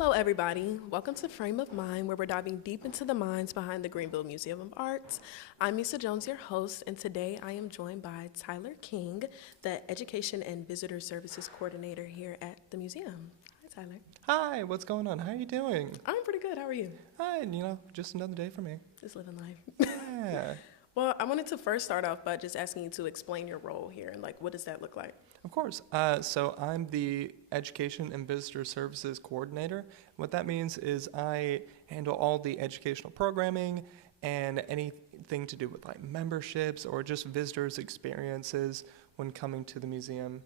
Hello, everybody. Welcome to Frame of Mind, where we're diving deep into the minds behind the Greenville Museum of Arts. I'm Mesa Jones, your host, and today I am joined by Tyler King, the Education and Visitor Services Coordinator here at the museum. Hi, Tyler. Hi, what's going on? How are you doing? I'm pretty good. How are you? Hi, just another day for me. Just living life. Yeah. Well, I wanted to first start off by just asking you to explain your role here and what does that look like? Of course. So I'm the Education and Visitor Services Coordinator. What that means is I handle all the educational programming and anything to do with memberships or just visitors' experiences when coming to the museum.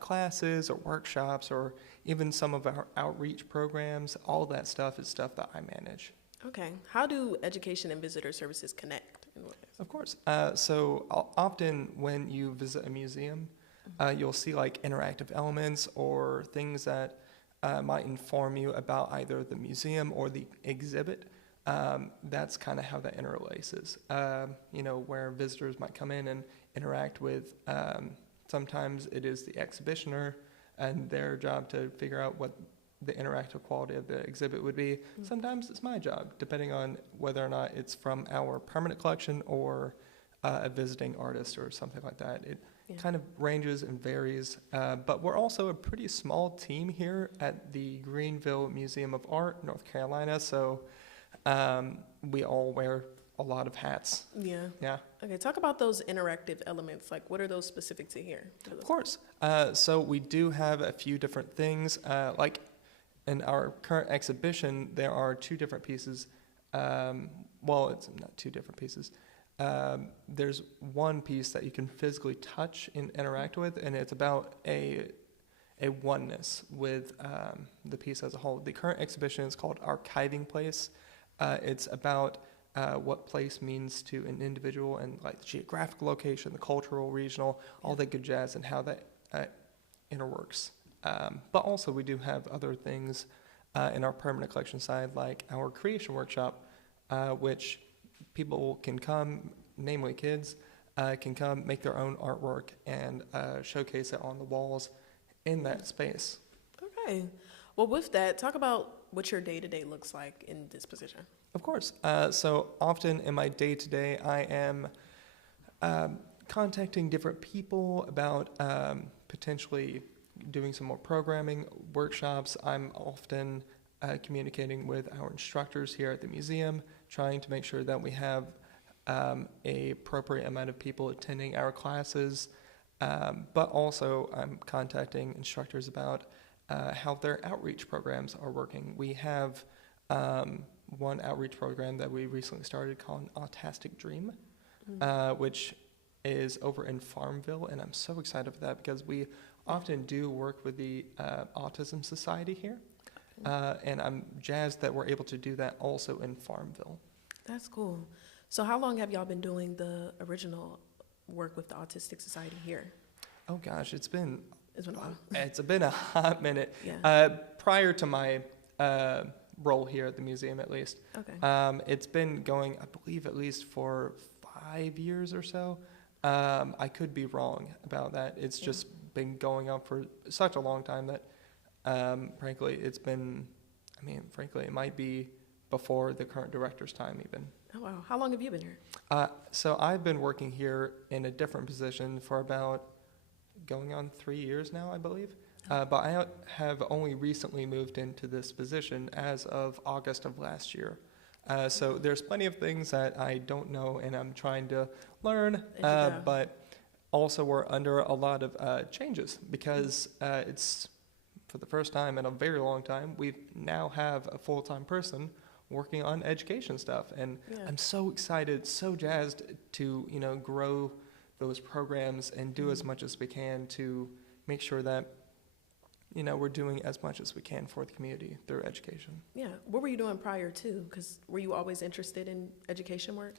Classes or workshops or even some of our outreach programs, all that stuff is stuff that I manage. Okay. How do Education and Visitor Services connect? Of course. Often when you visit a museum, you'll see interactive elements or things that might inform you about either the museum or the exhibit. That's kind of how that interlaces. Where visitors might come in and interact with, sometimes it is the exhibitioner and their job to figure out what the interactive quality of the exhibit would be. Mm-hmm. Sometimes it's my job, depending on whether or not it's from our permanent collection or a visiting artist or something like that. It kind of ranges and varies, but we're also a pretty small team here at the Greenville Museum of Art, North Carolina, so we all wear a lot of hats. Yeah. Okay, talk about those interactive elements. What are those specific to here? Of course. So we do have a few different things, in our current exhibition, there are two different pieces. It's not two different pieces. There's one piece that you can physically touch and interact with, and it's about a oneness with the piece as a whole. The current exhibition is called Archiving Place. It's about what place means to an individual and the geographic location, the cultural, regional, all that good jazz, and how that interworks. But also we do have other things in our permanent collection side, like our creation workshop, which people can come, namely kids, can come make their own artwork and showcase it on the walls in that space. Okay. Well, with that, talk about what your day-to-day looks like in this position. Of course. So often in my day-to-day, I am contacting different people about potentially doing some more programming, workshops. I'm often communicating with our instructors here at the museum, trying to make sure that we have a appropriate amount of people attending our classes, but also I'm contacting instructors about how their outreach programs are working. We have one outreach program that we recently started called Autistic Dream, which is over in Farmville, and I'm so excited for that because we often do work with the Autism Society here, and I'm jazzed that we're able to do that also in Farmville. That's cool. So how long have y'all been doing the original work with the Autistic Society here? Oh gosh, it's been a while. It's been a hot minute. Yeah. Prior to my role here at the museum, at least. Okay. It's been going, I believe, at least for 5 years or so. I could be wrong about that. It's just been going on for such a long time that, frankly, it might be before the current director's time even. Oh, wow. How long have you been here? So I've been working here in a different position for about going on 3 years now, I believe. But I have only recently moved into this position as of August of last year. So there's plenty of things that I don't know and I'm trying to learn, but also we're under a lot of changes because it's for the first time in a very long time, we now have a full-time person working on education stuff. And I'm so excited, so jazzed to, grow those programs and do as much as we can to make sure that we're doing as much as we can for the community through education. Yeah. What were you doing prior to? Because were you always interested in education work?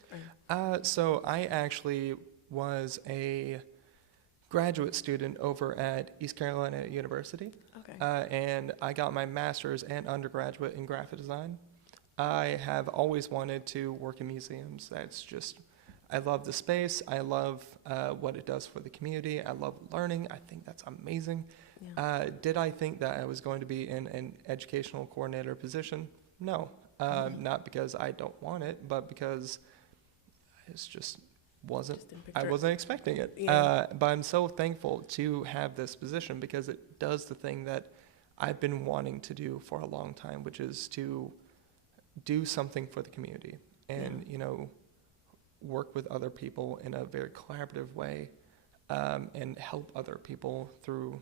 So I actually was a graduate student over at East Carolina University. Okay. And I got my master's and undergraduate in graphic design. I have always wanted to work in museums. That's just I love the space. I love what it does for the community. I love learning. I think that's amazing. Yeah. Did I think that I was going to be in an educational coordinator position? No, not because I don't want it, but because it's just wasn't. Just didn't I picture it. wasn't expecting it. Yeah. But I'm so thankful to have this position because it does the thing that I've been wanting to do for a long time, which is to do something for the community and, work with other people in a very collaborative way, and help other people through,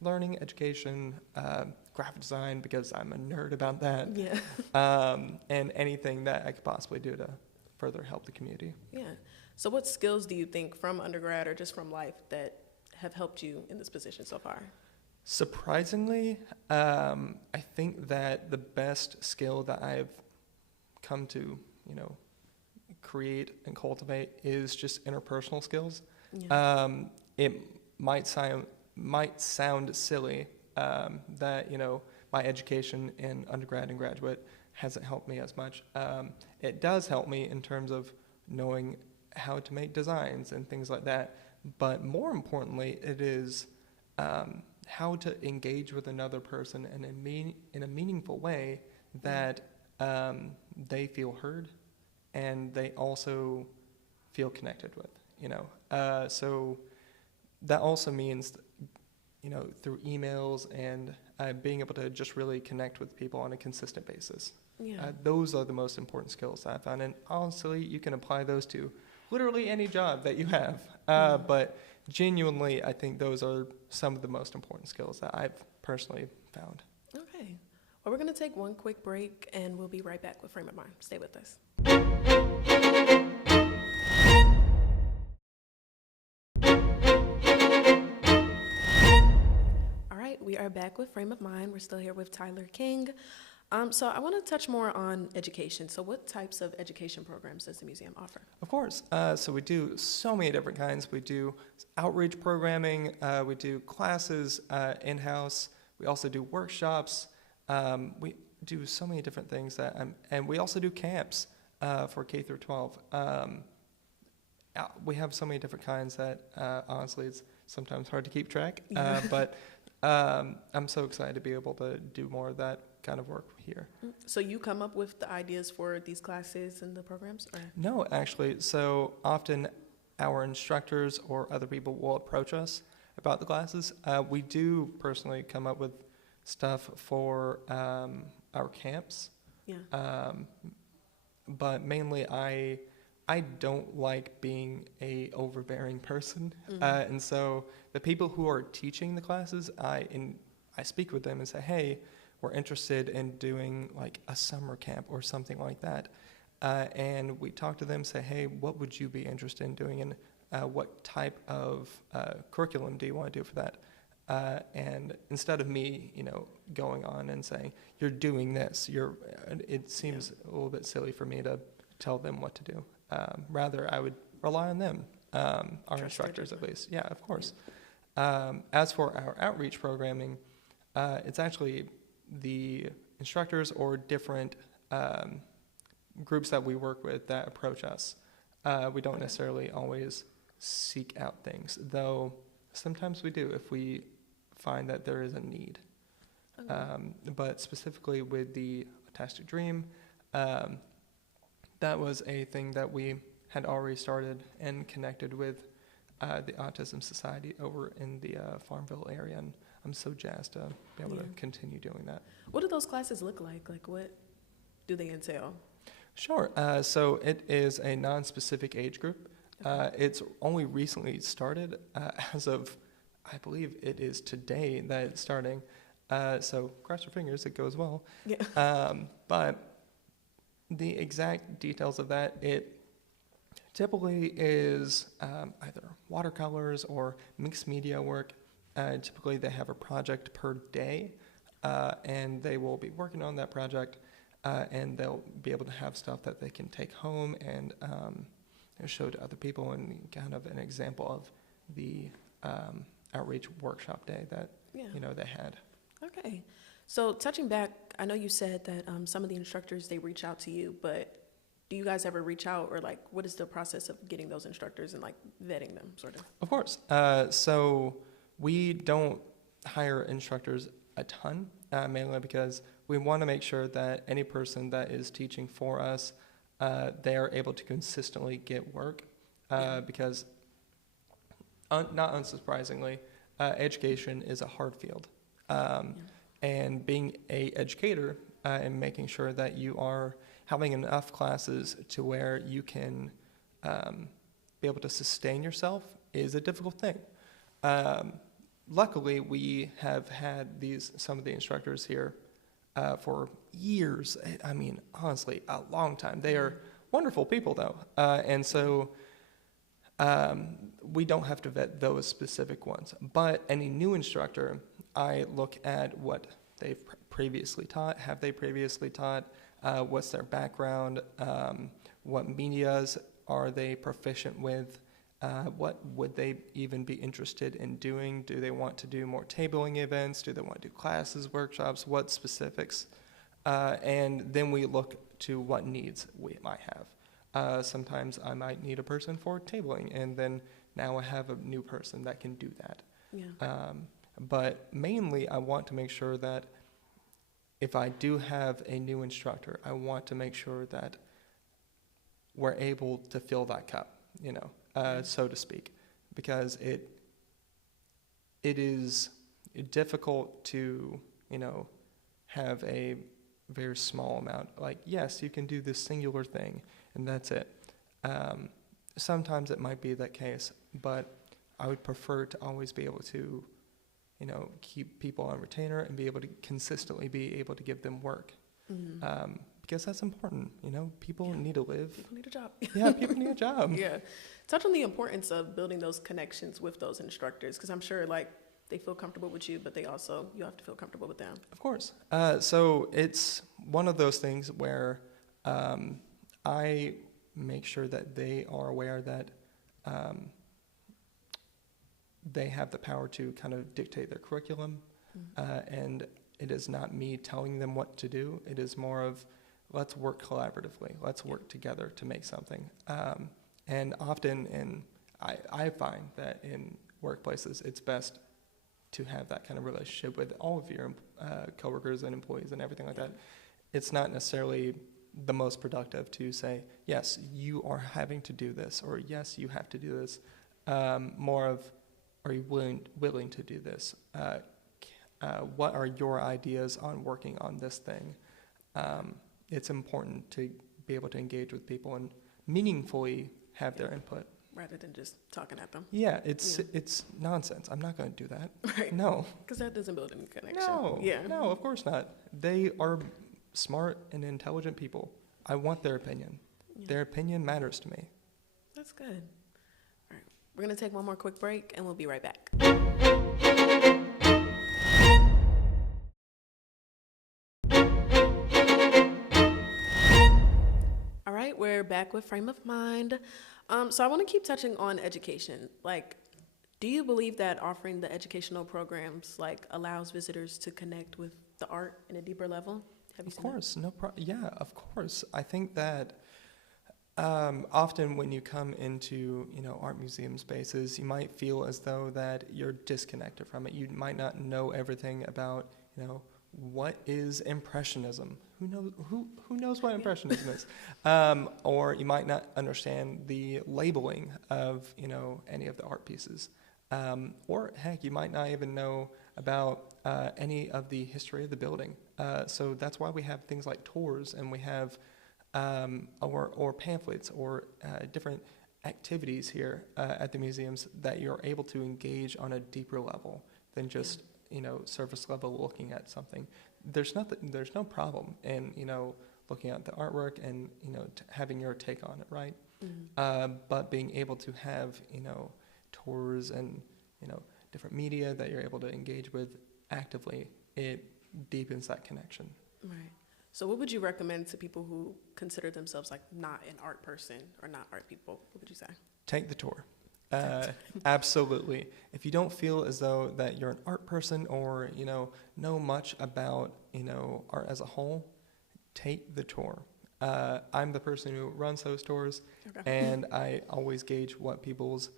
learning, education, graphic design, because I'm a nerd about that, Yeah. and anything that I could possibly do to further help the community. Yeah. So what skills do you think from undergrad or just from life that have helped you in this position so far? Surprisingly, I think that the best skill that I've come to, create and cultivate is just interpersonal skills. Yeah. It might sound silly that my education in undergrad and graduate hasn't helped me as much. It does help me in terms of knowing how to make designs and things like that. But more importantly, it is how to engage with another person in a meaningful way that they feel heard and they also feel connected with. So that also means, through emails and being able to just really connect with people on a consistent basis. Yeah. Those are the most important skills that I found. And honestly, you can apply those to literally any job that you have. But genuinely, I think those are some of the most important skills that I've personally found. Okay. Well, we're going to take one quick break, and we'll be right back with Frame of Mind. Stay with us. All right, we are back with Frame of Mind. We're still here with Tyler King. So I want to touch more on education. So what types of education programs does the museum offer? Of course. So we do so many different kinds. We do outreach programming. We do classes in-house. We also do workshops. We do so many different things and we also do camps for K through 12. We have so many different kinds that honestly it's sometimes hard to keep track. But I'm so excited to be able to do more of that kind of work here. So you come up with the ideas for these classes and the programs? Or? No, actually. So often our instructors or other people will approach us about the classes. We do personally come up with stuff for our camps. Yeah. But mainly I don't like being a overbearing person. And so the people who are teaching the classes, I speak with them and say, hey, we're interested in doing like a summer camp or something like that. And we talk to them, say, hey, what would you be interested in doing, and what type of curriculum do you want to do for that? And instead of me, going on and saying, you're doing this, it seems a little bit silly for me to tell them what to do. Rather, I would rely on them, our instructors at least. Yeah, of course. As for our outreach programming, it's actually the instructors or different groups that we work with that approach us. We don't necessarily always seek out things, though sometimes we do if we find that there is a need. But specifically with the Autistic Dream, that was a thing that we had already started and connected with the Autism Society over in the Farmville area, and I'm so jazzed to be able to continue doing that. What do those classes look like? Like, what do they entail? Sure. So it is a non-specific age group. It's only recently started as of, I believe it is today that it's starting. So cross your fingers, it goes well. Yeah. But the exact details of that, it typically is either watercolors or mixed media work. Typically they have a project per day, and they will be working on that project, and they'll be able to have stuff that they can take home and show to other people, and kind of an example of the outreach workshop day that they had. Okay. So touching back, I know you said that some of the instructors, they reach out to you, but do you guys ever reach out, or like what is the process of getting those instructors and like vetting them, sort of? Of course. So we don't hire instructors a ton, mainly because we want to make sure that any person that is teaching for us, they are able to consistently get work, because not unsurprisingly, education is a hard field. And being a educator and making sure that you are having enough classes to where you can be able to sustain yourself is a difficult thing. Luckily, we have had some of the instructors here for years. I mean, honestly, a long time. They are wonderful people, though. And so we don't have to vet those specific ones. But any new instructor, I look at what they've previously taught. Have they previously taught? What's their background? What medias are they proficient with? What would they even be interested in doing? Do they want to do more tabling events? Do they want to do classes, workshops? What specifics? And then we look to what needs we might have. Sometimes I might need a person for tabling, and then now I have a new person that can do that. Yeah. But mainly, I want to make sure that if I do have a new instructor, I want to make sure that we're able to fill that cup, so to speak, because it is difficult to, have a very small amount. Like, yes, you can do this singular thing, and that's it. Sometimes it might be that case, but I would prefer to always be able to, keep people on retainer and be able to consistently be able to give them work. Because that's important. People need to live. People need a job. Yeah, people need a job. Yeah. Touch on the importance of building those connections with those instructors, because I'm sure like they feel comfortable with you, but you have to feel comfortable with them. Of course. So it's one of those things where I make sure that they are aware that they have the power to kind of dictate their curriculum, and it is not me telling them what to do. It is more of, let's work collaboratively. Let's work together to make something. And often, I find that in workplaces, it's best to have that kind of relationship with all of your coworkers and employees and everything like that. It's not necessarily the most productive to say, yes, you are having to do this, or yes, you have to do this. More of, are you willing to do this? What are your ideas on working on this thing? It's important to be able to engage with people and meaningfully have their input. Rather than just talking at them. Yeah, it's nonsense. I'm not going to do that. Right. No. Because that doesn't build any connection. No. Yeah. No, of course not. They are smart and intelligent people. I want their opinion. Yeah. Their opinion matters to me. That's good. All right. We're going to take one more quick break, and we'll be right back. All right, we're back with Frame of Mind. So I want to keep touching on education. Like, do you believe that offering the educational programs allows visitors to connect with the art in a deeper level? Have you seen that? Of course, yeah, of course. I think that often when you come into art museum spaces, you might feel as though that you're disconnected from it. You might not know everything about what is Impressionism. Who knows what Impressionism is? Or you might not understand the labeling of any of the art pieces. Or heck, you might not even know about any of the history of the building. So that's why we have things like tours, and we have or pamphlets or different activities here at the museums that you're able to engage on a deeper level than just surface level looking at something. There's no problem in looking at the artwork and having your take on it, right? But being able to have tours and different media that you're able to engage with actively, it deepens that connection. Right. So what would you recommend to people who consider themselves not an art person or not art people? What would you say? Take the tour. Absolutely. If you don't feel as though that you're an art person or know much about art as a whole, take the tour. I'm the person who runs those tours, Okay. and I always gauge what people's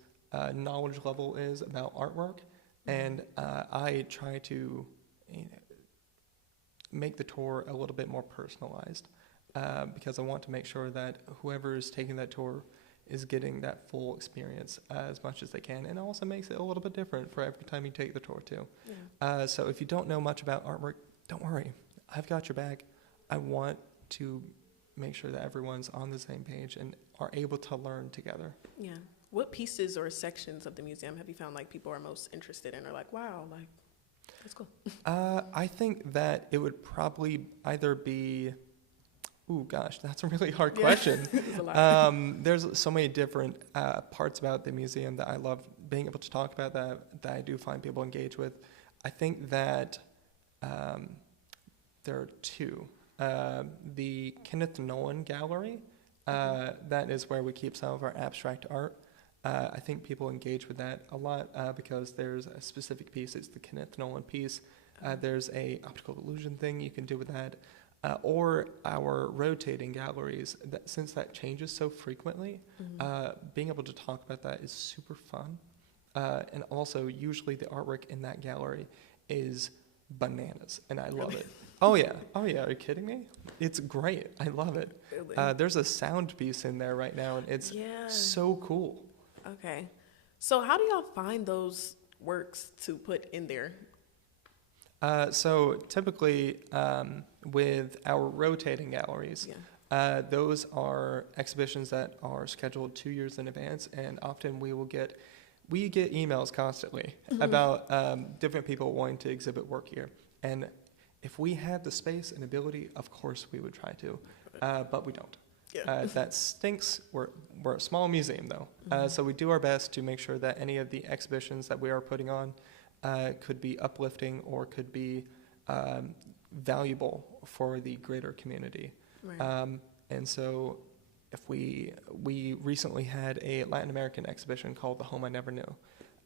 knowledge level is about artwork, and I try to make the tour a little bit more personalized because I want to make sure that whoever is taking that tour is getting that full experience as much as they can, and it also makes it a little bit different for every time you take the tour too. Yeah. So if you don't know much about artwork, don't worry, I've got your back. I want to make sure that everyone's on the same page and are able to learn together. Yeah. What pieces or sections of the museum have you found like people are most interested in, or like, wow, like that's cool? I think that it would probably either be, ooh, gosh, that's a really hard question. It's a lot. There's so many different parts about the museum that I love being able to talk about that I do find people engage with. I think that there are two. The Kenneth Nolan Gallery, that is where we keep some of our abstract art. I think people engage with that a lot because there's a specific piece. It's the Kenneth Nolan piece. There's a optical illusion thing you can do with that. Or our rotating galleries, since that changes so frequently, being able to talk about that is super fun. And also, usually the artwork in that gallery is bananas, and I love it. Oh yeah, are you kidding me? It's great. I love it. Really? There's a sound piece in there right now, and it's so cool. Okay. So how do y'all find those works to put in there? So typically, with our rotating galleries, those are exhibitions that are scheduled 2 years in advance, and often we get emails constantly about different people wanting to exhibit work here. And if we had the space and ability, of course we would try to, but we don't. Yeah. That stinks. We're a small museum, though, so we do our best to make sure that any of the exhibitions that we are putting on could be uplifting or could be valuable for the greater community. Right. And so if we recently had a Latin American exhibition called The Home I Never Knew,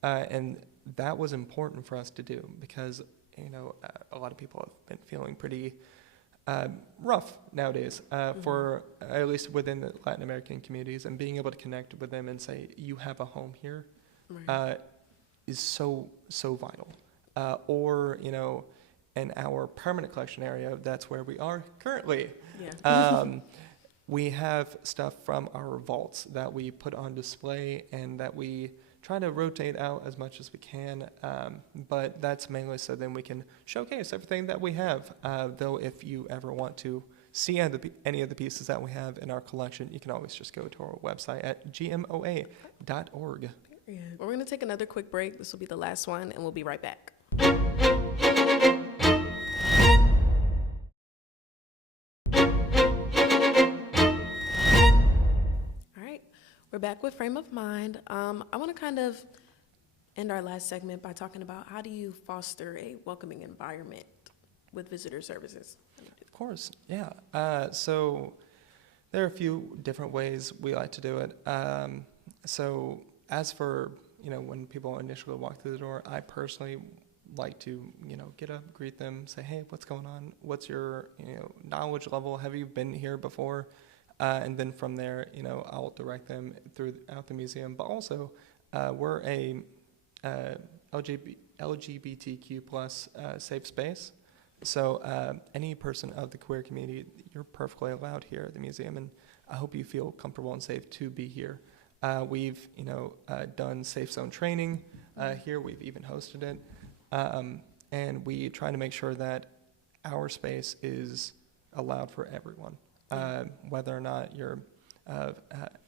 and that was important for us to do because a lot of people have been feeling pretty rough nowadays for at least within the Latin American communities, and being able to connect with them and say you have a home here is so vital. Or in our permanent collection area, that's where we are currently. Yeah. We have stuff from our vaults that we put on display and that we try to rotate out as much as we can, but that's mainly so then we can showcase everything that we have. Though if you ever want to see any of the pieces that we have in our collection, you can always just go to our website at GMoA.org. Well, we're going to take another quick break. This will be the last one, and we'll be right back. We're back with Frame of Mind. I want to kind of end our last segment by talking about how do you foster a welcoming environment with visitor services? Of course, yeah. So there are a few different ways we like to do it. So as for, when people initially walk through the door, I personally like to, get up, greet them, say, hey, what's going on? What's your, knowledge level? Have you been here before? And then from there, I'll direct them throughout the museum. But also, we're a LGBTQ plus safe space. So any person of the queer community, you're perfectly allowed here at the museum, and I hope you feel comfortable and safe to be here. We've, done safe zone training here. We've even hosted it, and we try to make sure that our space is allowed for everyone. Whether or not you're of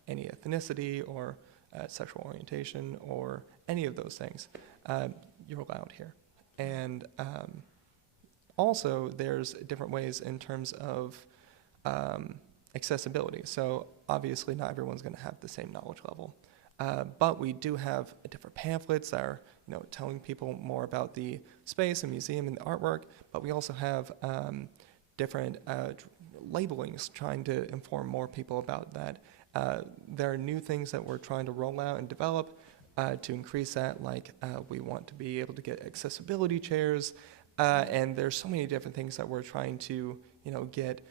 any ethnicity or sexual orientation or any of those things, you're allowed here. And also, there's different ways in terms of accessibility. So obviously, not everyone's going to have the same knowledge level. But we do have different pamphlets that are telling people more about the space and museum and the artwork. But we also have different labelings trying to inform more people about that. There are new things that we're trying to roll out and develop to increase that, like we want to be able to get accessibility chairs, and there's so many different things that we're trying to get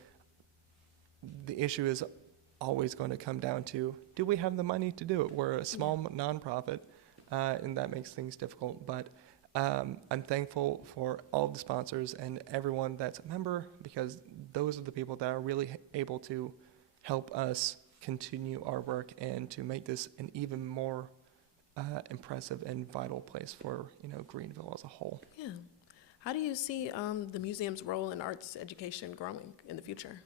the issue is always going to come down to, do we have the money to do it? We're a small nonprofit, and that makes things difficult. But I'm thankful for all of the sponsors and everyone that's a member, because those are the people that are really able to help us continue our work and to make this an even more impressive and vital place for, Greenville as a whole. Yeah. How do you see the museum's role in arts education growing in the future?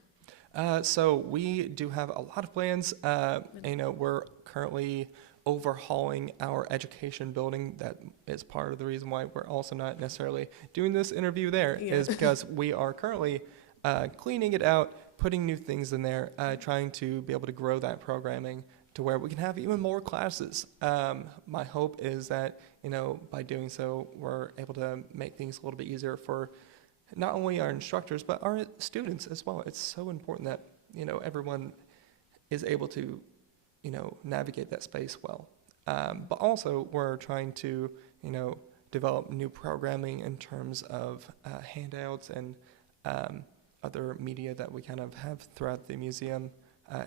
So we do have a lot of plans. We're currently overhauling our education building. That is part of the reason why we're also not necessarily doing this interview there, is because we are currently cleaning it out, putting new things in there, trying to be able to grow that programming to where we can have even more classes. My hope is that, by doing so, we're able to make things a little bit easier for not only our instructors, but our students as well. It's so important that, everyone is able to, navigate that space well. But also, we're trying to, develop new programming in terms of handouts and other media that we kind of have throughout the museum.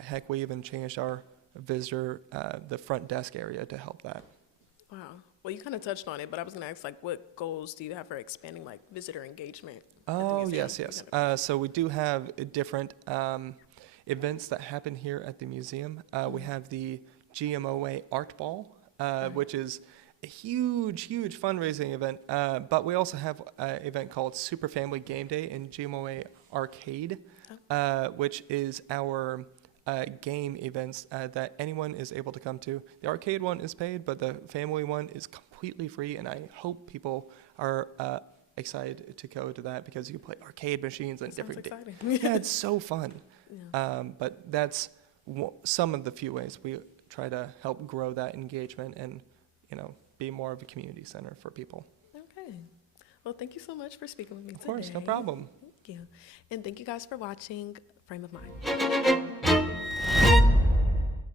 Heck, we even changed our visitor, the front desk area to help that. Wow. Well, you kind of touched on it, but I was going to ask, what goals do you have for expanding, visitor engagement? Oh, yes. So we do have different events that happen here at the museum. We have the GMoA Art Ball, which is a huge fundraising event. But we also have an event called Super Family Game Day in GMoA Arcade, which is our game events that anyone is able to come to. The arcade one is paid, but the family one is completely free, and I hope people are excited to go to that, because you play arcade machines and different yeah, it's so fun. Yeah. But that's some of the few ways we try to help grow that engagement and, be more of a community center for people. Okay. Well, thank you so much for speaking with me today. Of course, no problem. Thank you. And thank you guys for watching Frame of Mind.